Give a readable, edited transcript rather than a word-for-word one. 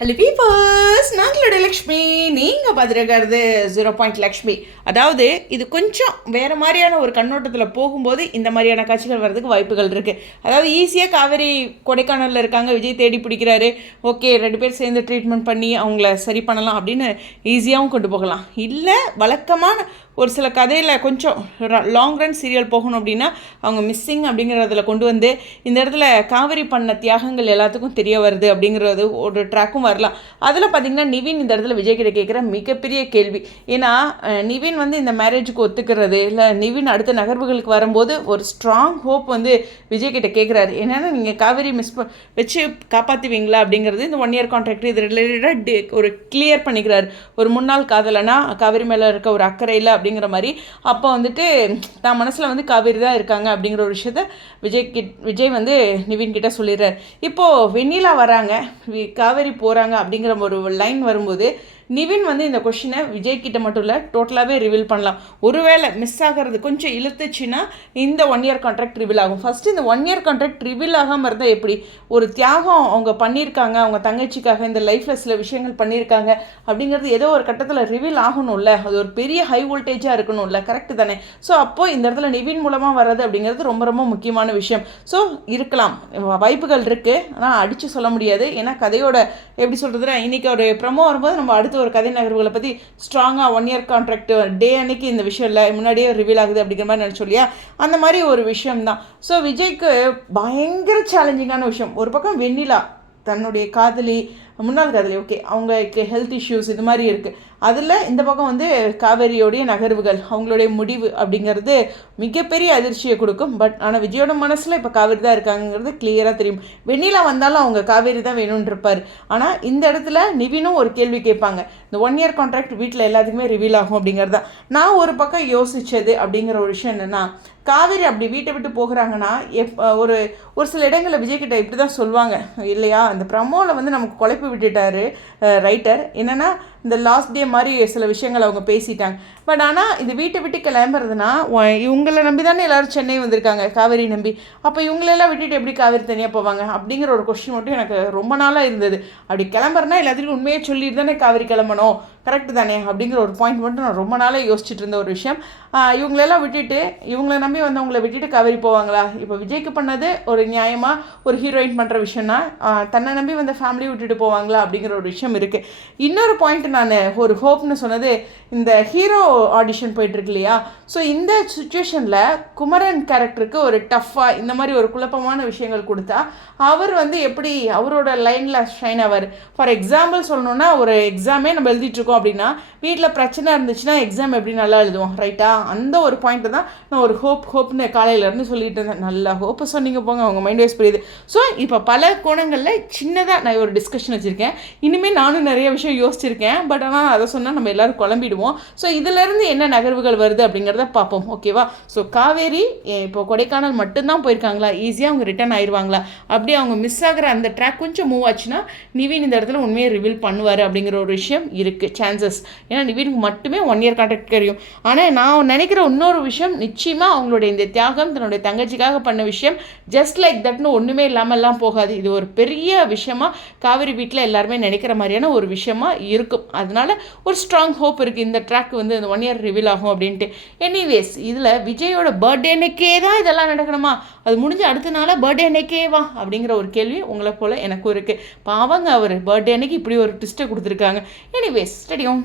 Hello peepers, நாங்களுடைய Lakshmi. நீங்கள் பார்த்துருக்கிறது 0 லக்ஷ்மி. அதாவது இது கொஞ்சம் வேறு மாதிரியான ஒரு கண்ணோட்டத்தில் போகும்போது இந்த மாதிரியான காட்சிகள் வர்றதுக்கு வாய்ப்புகள் இருக்குது. அதாவது ஈஸியாக காவேரி கொடைக்கானலில் இருக்காங்க, விஜய் தேடி பிடிக்கிறாரு, ஓகே 2 பேர் சேர்ந்து ட்ரீட்மெண்ட் பண்ணி அவங்கள சரி பண்ணலாம் அப்படின்னு ஈஸியாகவும் கொண்டு போகலாம். இல்லை வழக்கமான ஒரு சில கதையில் கொஞ்சம் லாங் ரன் சீரியல் போகணும் அப்படின்னா அவங்க மிஸ்ஸிங் அப்படிங்கிறதுல கொண்டு வந்து இந்த இடத்துல காவேரி பண்ண தியாகங்கள் எல்லாத்துக்கும் தெரிய வருது அப்படிங்கிறது ஒரு ட்ராக்கும் வரலாம். அதில் பார்த்திங்கன்னா நிவின் இந்த இடத்துல விஜய் கிட்ட கேட்குற மிகப்பெரிய கேள்வி. ஏன்னா நிவின் வந்து இந்த மேரேஜுக்கு ஒத்துக்கிறது இல்லை, நிவின் அடுத்த நகர்வுகளுக்கு வரும்போது ஒரு ஸ்ட்ராங் ஹோப் வந்து விஜய் கிட்ட கேட்குறாரு. என்னென்னா நீங்கள் காவேரி வச்சு காப்பாற்றுவீங்களா அப்படிங்கிறது இந்த 1 இயர் கான்ட்ராக்ட் இது ரிலேட்டடாக ஒரு கிளியர் பண்ணிக்கிறார். ஒரு முன்னாள் காதலனா காவேரி மேலே இருக்க ஒரு அக்கறையில் அப்படிங்கிற மாதிரி. அப்போ வந்துட்டு தான் மனசில் வந்து காவேரி தான் இருக்காங்க அப்படிங்கிற ஒரு விஷயத்த விஜய் வந்து நிவின் கிட்ட சொல்லிடுறார். இப்போது வெண்ணிலா வராங்க, காவேரி போகிறாங்க அப்படிங்கிற ஒரு லைன் வரும்போது நிவின் வந்து இந்த கொஷினை விஜய்கிட்ட மட்டும் இல்லை டோட்டலாகவே ரிவீல் பண்ணலாம். ஒருவேளை மிஸ் ஆகிறது கொஞ்சம் இழுத்துச்சுன்னா இந்த 1 இயர் கான்ட்ராக்ட் ரிவீல் ஆகும். ஃபஸ்ட்டு இந்த 1 இயர் கான்ட்ராக்ட் ரிவீல் ஆகாமல் இருந்தால் எப்படி? ஒரு தியாகம் அவங்க பண்ணியிருக்காங்க, அவங்க தங்கச்சிக்காக இந்த லைஃப்பில் சில விஷயங்கள் பண்ணியிருக்காங்க அப்படிங்கிறது ஏதோ ஒரு கட்டத்தில் ரிவீல் ஆகணும்ல, அது ஒரு பெரிய ஹை வோல்டேஜாக இருக்கணும்ல, கரெக்டு தானே? ஸோ அப்போது இந்த இடத்துல நிவின் மூலமாக வர்றது அப்படிங்கிறது ரொம்ப ரொம்ப முக்கியமான விஷயம். ஸோ இருக்கலாம், வாய்ப்புகள் இருக்குது, ஆனால் அடித்து சொல்ல முடியாது. ஏன்னா கதையோட எப்படி சொல்கிறதுனா இன்றைக்கி ஒரு ப்ரமோ வரும்போது நம்ம அடுத்து ஒரு கதை நகர்வுகளை பற்றி ஸ்ட்ராங்காக 1 இயர் கான்ட்ராக்ட் டே அன்னைக்கு இந்த விஷயம் இல்லை, முன்னாடியே ரிவீல் ஆகுது அப்படிங்கிற மாதிரி நினச்சோம் இல்லையா, அந்த மாதிரி ஒரு விஷயம்தான். ஸோ விஜய்க்கு பயங்கர சேலஞ்சிங்கான விஷயம். ஒரு பக்கம் வெண்ணிலா தன்னுடைய காதலி, முன்னாள் காதலி, ஓகே அவங்களுக்கு ஹெல்த் இஷ்யூஸ் இது மாதிரி இருக்குது. அதில் இந்த பக்கம் வந்து காவேரியோடைய நகர்வுகள், அவங்களுடைய முடிவு அப்படிங்கிறது மிகப்பெரிய அதிர்ச்சியை கொடுக்கும். பட் ஆனால் விஜயோட மனசில் இப்போ காவேரி தான் இருக்காங்கிறது கிளியராக தெரியும். வெண்ணிலா வந்தாலும் அவங்க காவேரி தான் வேணும்னு இருப்பார். ஆனால் இந்த இடத்துல நிவினும் ஒரு கேள்வி கேட்பாங்க, இந்த 1 இயர் கான்ட்ராக்ட் வீட்டில் எல்லாத்துக்குமே ரிவீல் ஆகும் அப்படிங்கிறது தான். நான் ஒரு பக்கம் யோசித்தது அப்படிங்கிற ஒரு விஷயம் என்னென்னா, காவேரி அப்படி வீட்டை விட்டு போகிறாங்கன்னா ஒரு சில இடங்களில் விஜய்கிட்ட இப்படி தான் சொல்லுவாங்க இல்லையா, அந்த ப்ரமோவில் வந்து நமக்கு குழப்பி விட்டுட்டாரு ரைட்டர். என்னென்னா இந்த லாஸ்ட் டே மாதிரி சில விஷயங்கள் அவங்க பேசிட்டாங்க. பட் ஆனால் இந்த வீட்டை விட்டு கிளம்புறதுனா இவங்களை நம்பி தானே எல்லோரும் சென்னை வந்திருக்காங்க, காவேரி நம்பி. அப்போ இவங்களெல்லாம் விட்டுட்டு எப்படி காவேரி தனியாக போவாங்க அப்படிங்கிற ஒரு கொஸ்டின் மட்டும் எனக்கு ரொம்ப நாளாக இருந்தது. அப்படி கிளம்புறனா எல்லாத்துக்கும் உண்மையை சொல்லிட்டு தானே காவேரி கிளம்பணும், கரெக்டு தானே அப்படிங்கிற ஒரு பாயிண்ட் மட்டும் நான் ரொம்ப நாளாக யோசிச்சுட்டு இருந்த ஒரு விஷயம். இவங்களெல்லாம் விட்டுட்டு இவங்களை நம்பி வந்தவங்களை விட்டுட்டு காவேரி போவாங்களா? இப்போ விஜய்க்கு பண்ணது ஒரு நியாயமாக ஒரு ஹீரோயின் பண்ணுற விஷயம்னா தன்னை நம்பி வந்த ஃபேமிலியை விட்டுட்டு போவாங்களா அப்படிங்கிற ஒரு விஷயம் இருக்குது. இன்னொரு பாயிண்ட் நான் ஒரு ஹோப்னு சொன்னது, இந்த ஹீரோ ஆடிஷன் போயிட்டுருக்கு இல்லையா, ஸோ இந்த சுச்சுவேஷனில் குமரன் கேரக்டருக்கு ஒரு டஃப்பாக இந்த மாதிரி ஒரு குழப்பமான விஷயங்கள் கொடுத்தா அவர் வந்து எப்படி அவரோட லைனில் ஷைன் ஆவார். ஃபார் எக்ஸாம்பிள் சொல்லணுன்னா, ஒரு எக்ஸாமே நம்ம எழுதிட்டுருக்கோம் அப்படின்னா வீட்டில் பிரச்சனை இருந்துச்சுன்னா எக்ஸாம் எப்படி நல்லா எழுதுவோம், ரைட்டா? அந்த ஒரு பாயிண்ட்டை தான் நான் ஒரு ஹோப்னு காலையிலேருந்து சொல்லிட்டு இருந்தேன். நல்லா ஹோப்பை சொன்னீங்க போங்க, அவங்க மைண்ட் வைஸ் புரியுது. ஸோ இப்போ பல கோணங்களில் சின்னதாக நான் ஒரு டிஸ்கஷன் வச்சுருக்கேன். இனிமேல் நானும் நிறைய விஷயம் யோசிச்சிருக்கேன். பட் ஆனால் அதை சொன்னால் நம்ம எல்லோரும் குழம்பிடுவோம். ஸோ இதிலேருந்து என்ன நகர்வுகள் வருது அப்படிங்கிறத பார்ப்போம், ஓகேவா? ஸோ காவேரி இப்போ கொடைக்கானல் மட்டும்தான் போயிருக்காங்களா, ஈஸியாக அவங்க ரிட்டர்ன் ஆயிடுவாங்களா? அப்படி அவங்க மிஸ் ஆகிற அந்த ட்ராக் கொஞ்சம் மூவ் ஆச்சுன்னா நிவின் இந்த இடத்துல உண்மையை ரிவீல் பண்ணுவார் அப்படிங்கிற ஒரு விஷயம் இருக்குது, சான்சஸ். ஏன்னா நிவினுக்கு மட்டுமே 1 இயர் கான்ட்ராக்ட் தெரியும். ஆனால் நான் நினைக்கிற இன்னொரு விஷயம், நிச்சயமாக அவங்களுடைய இந்த தியாகம் தன்னுடைய தங்கச்சிக்காக பண்ண விஷயம் ஜஸ்ட் லைக் தட்னு ஒன்றுமே இல்லாமல்லாம் போகாது. இது ஒரு பெரிய விஷயமா காவேரி வீட்டில் எல்லாருமே நினைக்கிற மாதிரியான ஒரு விஷயமா இருக்கும். அதனால ஒரு ஸ்ட்ராங் ஹோப் இருக்குது இந்த ட்ராக் வந்து இந்த 1 இயர் ரிவீல் ஆகும் அப்படின்ட்டு. எனிவேஸ் இதில் விஜயோட பர்த்டே அன்னைக்கே தான் இதெல்லாம் நடக்கணுமா? அது முடிஞ்சு அடுத்த நாளாக பர்த்டே அன்னைக்கே வா அப்படிங்கிற ஒரு கேள்வி உங்களை போல் எனக்கும் இருக்குது. பாவங்க, அவர் பர்த்டே அன்னைக்கு இப்படி ஒரு ட்விஸ்ட்டை கொடுத்துருக்காங்க. எனிவேஸ் ஸ்டடியும்